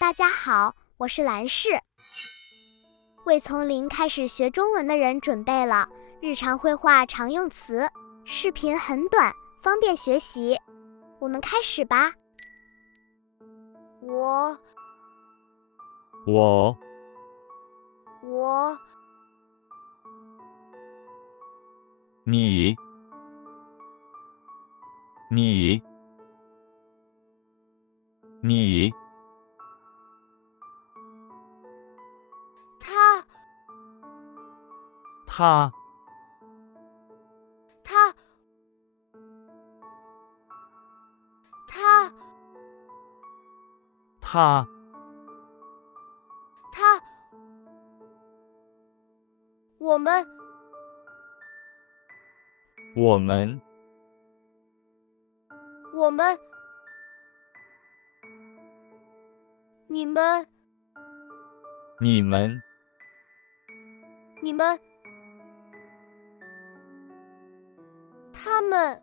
大家好，我是兰氏。为从零开始学中文的人准备了日常会话常用词，视频很短，方便学习。我们开始吧。我，你，他，他，我们，你们，你们，他们，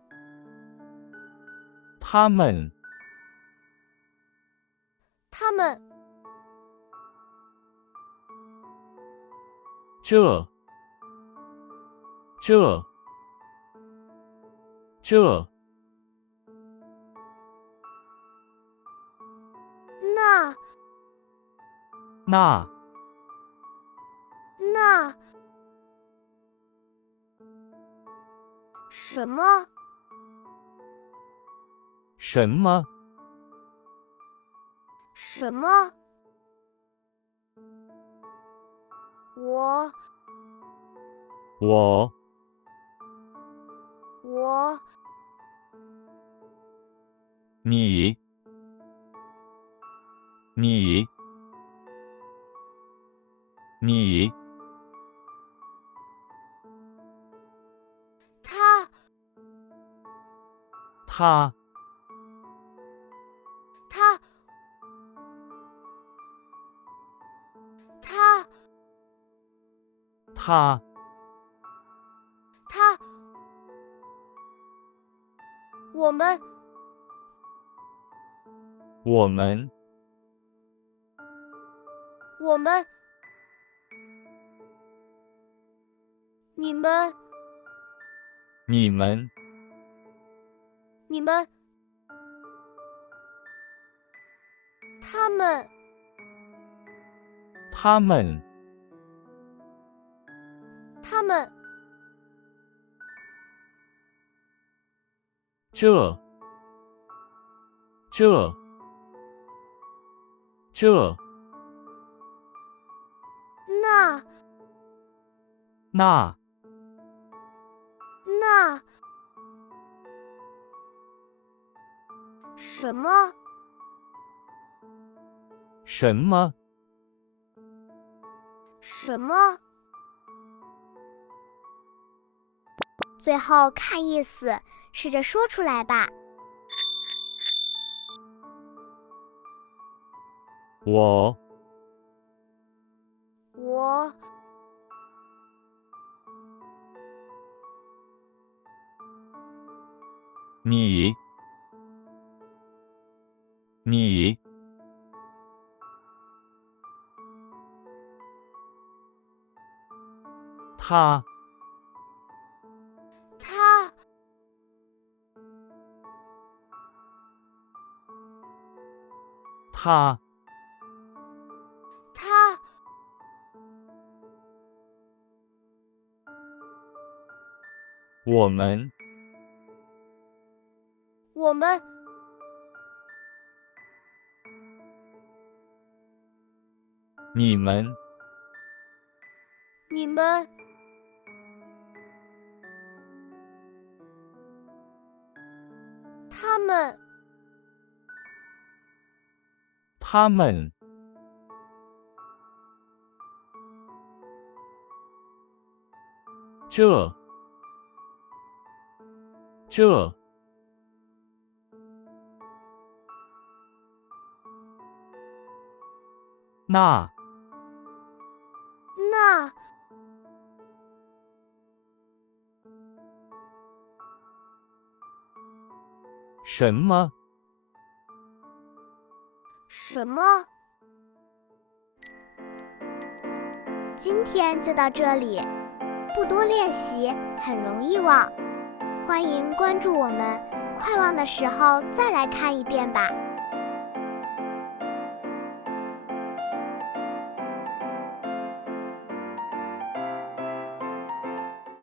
这，那，什么，我，你，他，我们，你们，他们，这，那，什么，最后看意思，试着说出来吧。我，你，他，我们，你们，他们，这，那，什么，什么，今天就到这里，不多练习很容易忘。欢迎关注我们，快忘的时候再来看一遍吧。